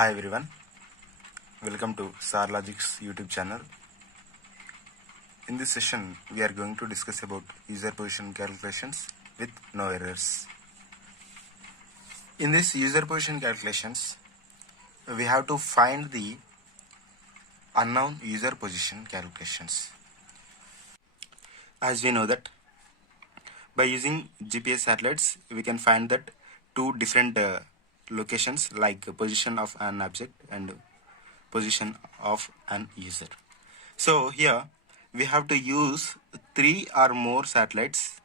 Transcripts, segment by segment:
Hi everyone, welcome to SARLogic's YouTube channel. In this session, we are going to discuss about user position calculations with no errors. In this user position calculations, we have to find the unknown user position calculations. As we know that by using GPS satellites, we can find that two different locations like position of an object and position of an user. So here we have to use three or more satellites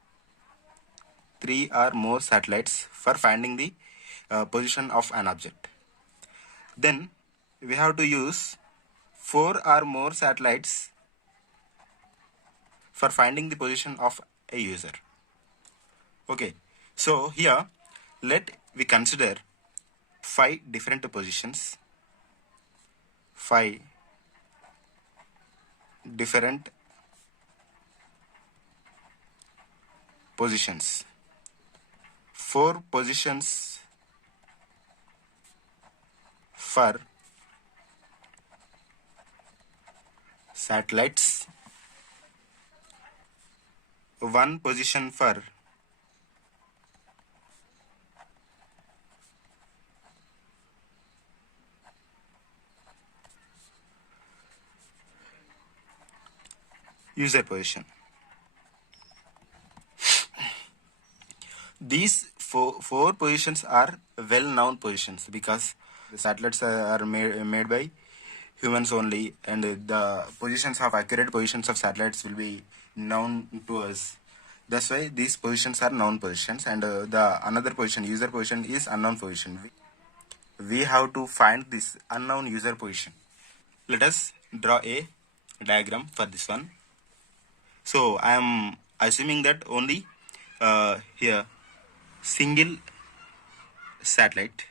for finding the position of an object. Then we have to use four or more satellites for finding the position of a user. Okay, so here let we consider five different positions, five different positions, four positions for satellites, one position for user position. These four positions are well-known positions because the satellites are made by humans only, and the positions of accurate positions of satellites will be known to us. That's why these positions are known positions, and the another position, user position, is unknown position. We have to find this unknown user position. Let us draw a diagram for this one. So I am assuming that only here single satellite,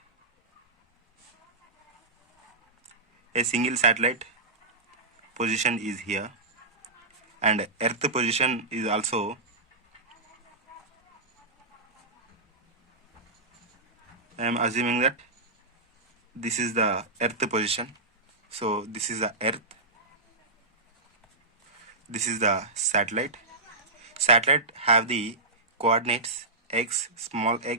a single satellite position is here, and earth position is also I am assuming that this is the earth position. So this is the earth, this is the satellite. Satellite have the coordinates x, small y,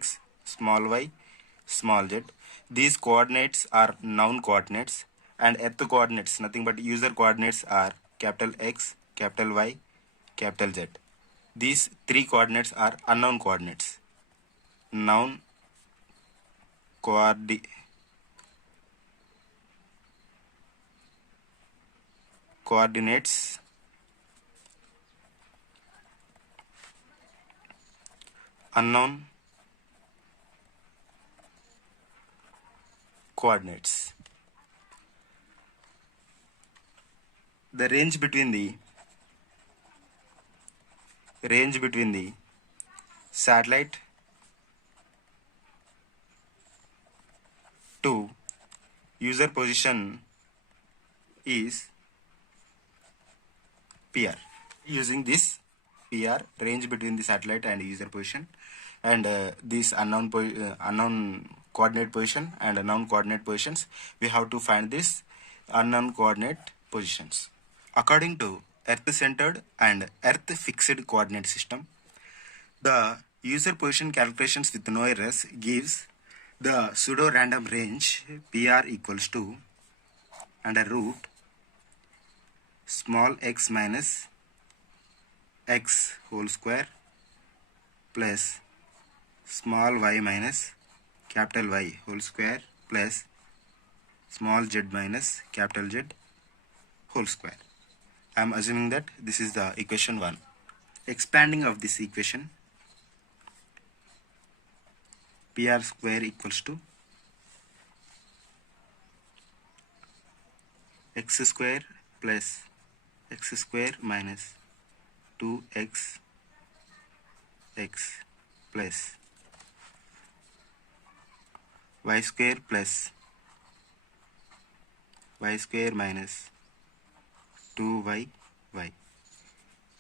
small z. These coordinates are known coordinates, and earth coordinates, nothing but user coordinates, are capital X, capital Y, capital Z. These three coordinates are unknown coordinates. Known coordinates, unknown coordinates. The range between the satellite to user position is PR. Using this PR, range between the satellite and user position, and this unknown coordinate position and known coordinate positions, we have to find this unknown coordinate positions. According to Earth-centered and Earth-fixed coordinate system, the user position calculations with no errors gives the pseudo-random range PR equals to under root small x minus x whole square plus small y minus capital Y whole square plus small z minus capital Z whole square. I am assuming that this is the equation 1. Expanding of this equation, PR square equals to x square plus x square minus 2x x plus y square plus y square minus 2y y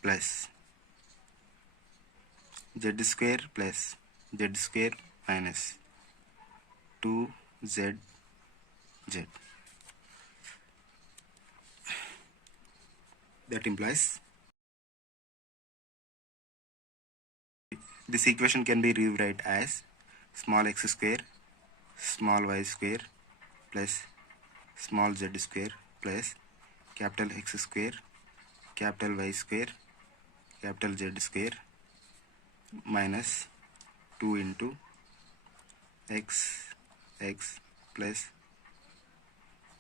plus z square plus z square minus 2z Z. That implies this equation can be rewrite as small x square, small y square plus small z square plus capital X square, capital Y square, capital Z square minus 2 into x plus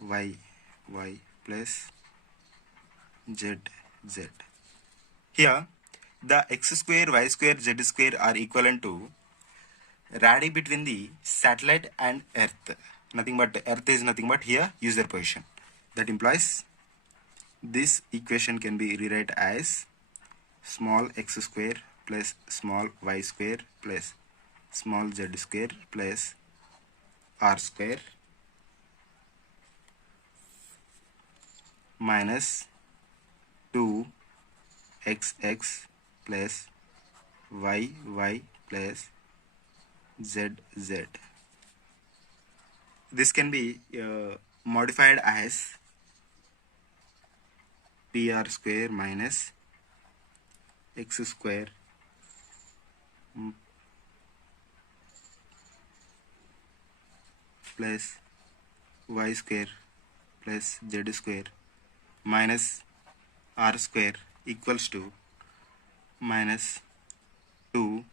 y plus z. Here the x square, y square, z square are equivalent to radii between the satellite and earth. Nothing but earth is nothing but here user position. That implies this equation can be rewrite as small x square plus small y square plus small z square plus r square minus 2xx plus y plus z. This can be modified as pr square minus x square plus y square plus z square minus r square equals to minus 2xx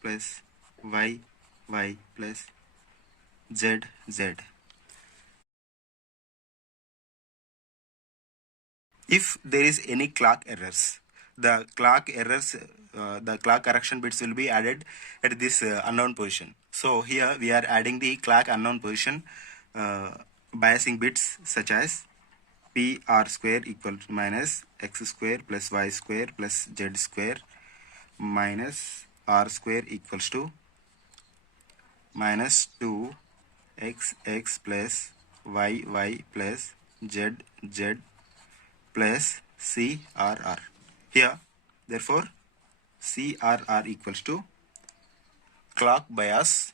plus y plus z. If there is any clock errors, the clock correction bits will be added at this unknown position. So here we are adding the clock unknown position biasing bits such as pr square equal to minus x square plus y square plus z square minus r square equals to minus 2xx plus y plus z plus CRR. Here, therefore, CRR equals to clock bias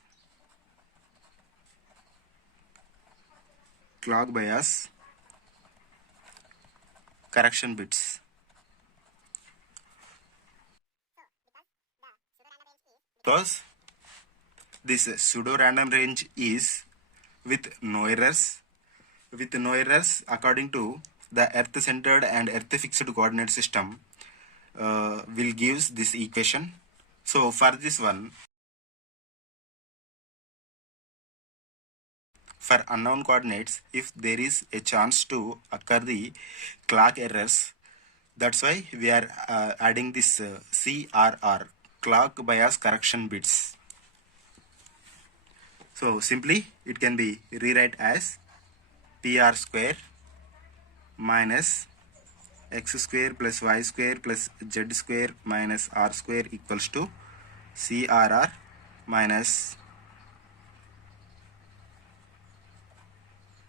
correction bits. Because this pseudo random range is with no errors according to the earth centered and earth fixed coordinate system will gives this equation. So for this one, for unknown coordinates, if there is a chance to occur the clock errors, that's why we are adding this CRR, clock bias correction bits. So simply it can be rewrite as PR square minus x square plus y square plus z square minus r square equals to CRR minus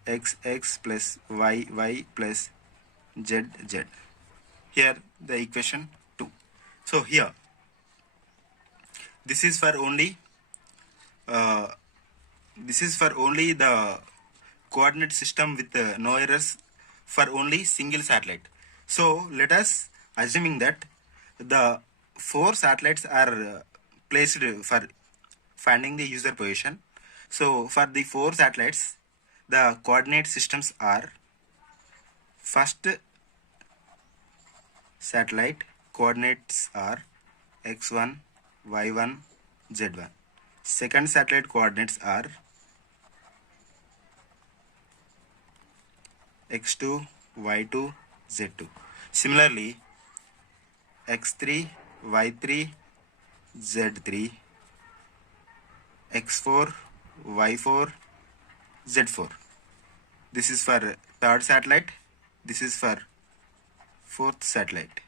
x plus y plus z. Here the equation 2. So here this is for only the coordinate system with no errors for only single satellite. So let us assuming that the 4 satellites are placed for finding the user position. So for the 4 satellites, the coordinate systems are: first satellite coordinates are x1, y1, z1. Second satellite coordinates are x2, y2, z2. Similarly, x3, y3, z3, x4, y4, z4. This is for third satellite. This is for fourth satellite.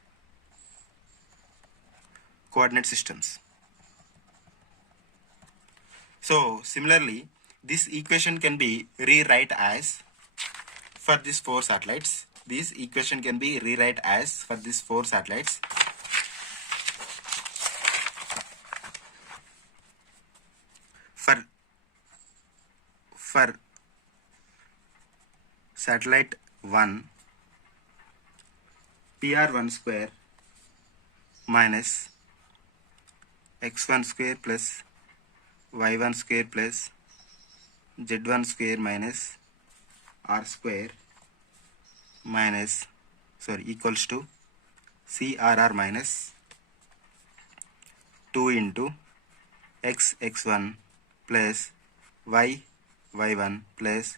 Coordinate systems. So similarly, this equation can be rewrite as for these 4 satellites. This equation can be rewrite as for these 4 satellites. for satellite 1, PR1 square minus x1 square plus y1 square plus z1 square minus r square minus equals to CRR minus 2 into x1 plus y1 plus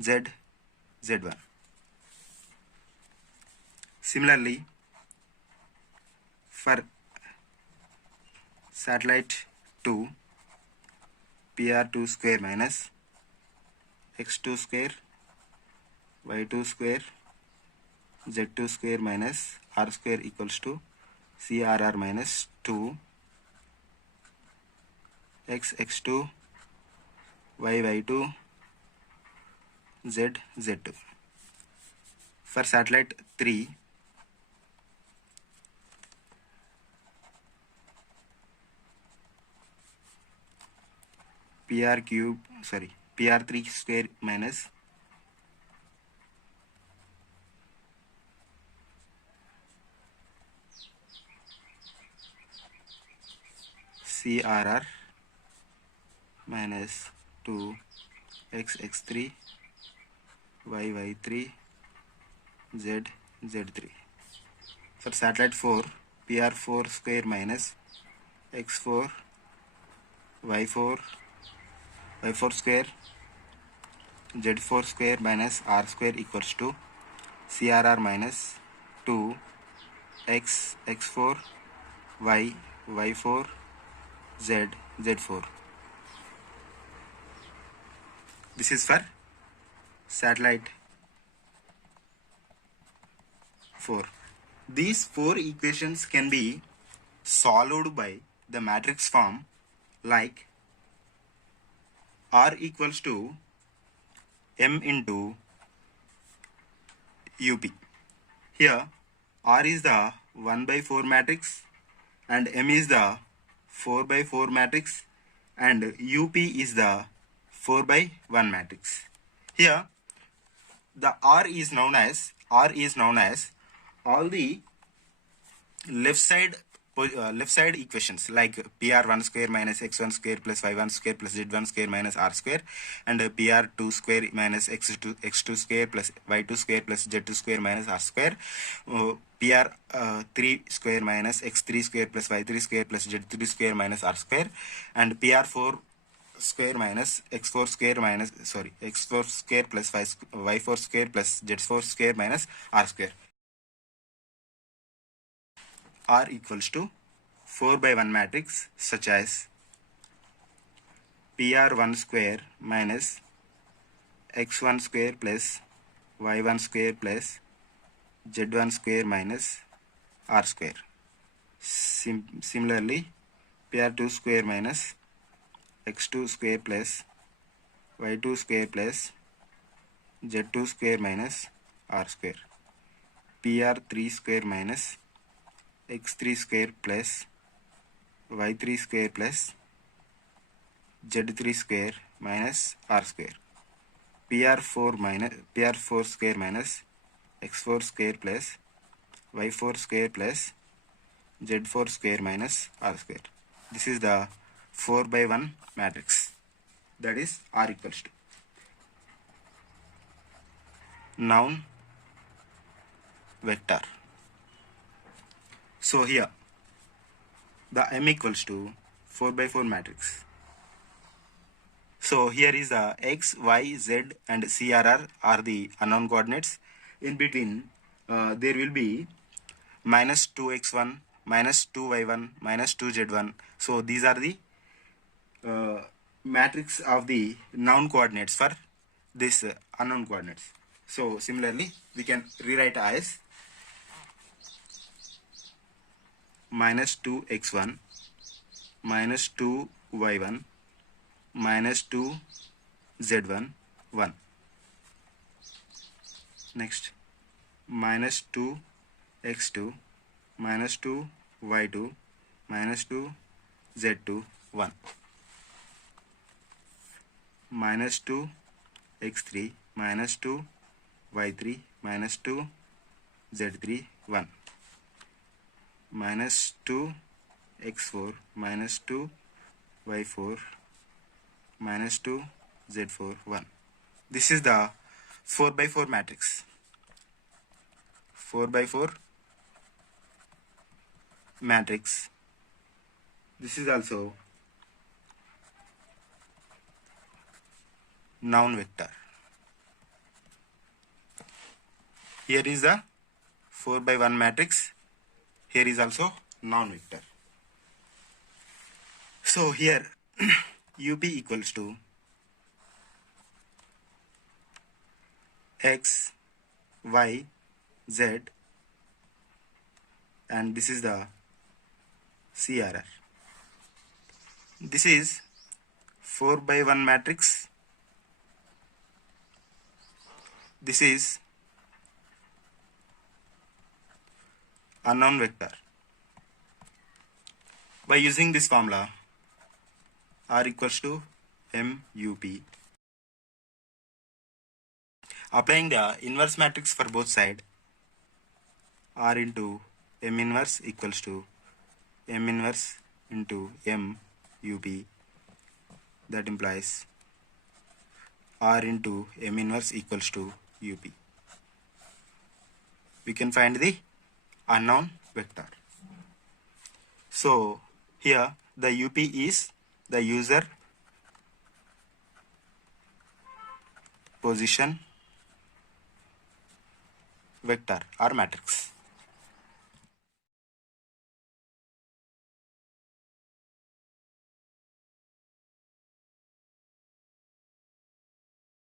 z1. Similarly, for satellite 2, PR2 square minus x2 square y2 square z2 square minus r square equals to CRR minus 2 x2 y2 z2. For satellite 3, PR3 square minus CRR minus 2 x3 y3 z3. For satellite 4, PR4 square minus x4 y4 square z4 square minus r square equals to CRR minus 2 x4 y4 z4. This is for satellite 4. These 4 equations can be solved by the matrix form like R equals to M into UP. Here R is the 1 by 4 matrix and M is the 4 by 4 matrix and UP is the 4 by 1 matrix. Here the R is known as all the left side equations like PR1 square minus x1 square plus y1 square plus z1 square minus r square and PR2 square minus x2 square plus y2 square plus z2 square minus r square, PR3 square minus x3 square plus y3 square plus z3 square minus r square and PR4 square minus x4 square plus y4 square plus z4 square minus r square. R equals to 4 by 1 matrix such as PR1 square minus x1 square plus y1 square plus z1 square minus r square. Similarly, PR2 square minus x2 square plus y2 square plus z2 square minus r square. PR3 square minus x3 square plus y3 square plus z3 square minus r square. PR4 square minus x4 square plus y4 square plus z4 square minus r square. This is the 4 by 1 matrix, that is R equals to. Noun vector. So here the M equals to 4 by 4 matrix. So here is the x, y, z and CRR are the unknown coordinates. In between there will be minus 2x1, minus 2y1, minus 2z1. So these are the matrix of the noun coordinates for this unknown coordinates. So similarly we can rewrite as minus 2x1 minus 2y1 minus 2z1 1. Next minus 2x2 minus 2y2 minus 2z2 1. minus 2 x3 minus 2 y3 minus 2 z3 1 minus 2 x4 minus 2 y4 minus 2 z4 1. This is the 4 by 4 matrix. 4 by 4 matrix. This is also noun vector. Here is the 4 by 1 matrix. Here is also noun vector. So here UP equals to X, Y, Z, and this is the CRR. This is 4 by 1 matrix. This is unknown vector. By using this formula, R equals to MUP. Applying the inverse matrix for both sides, R into M inverse equals to M inverse into MUP. That implies R into M inverse equals to UP. We can find the unknown vector. So here the UP is the user position vector or matrix.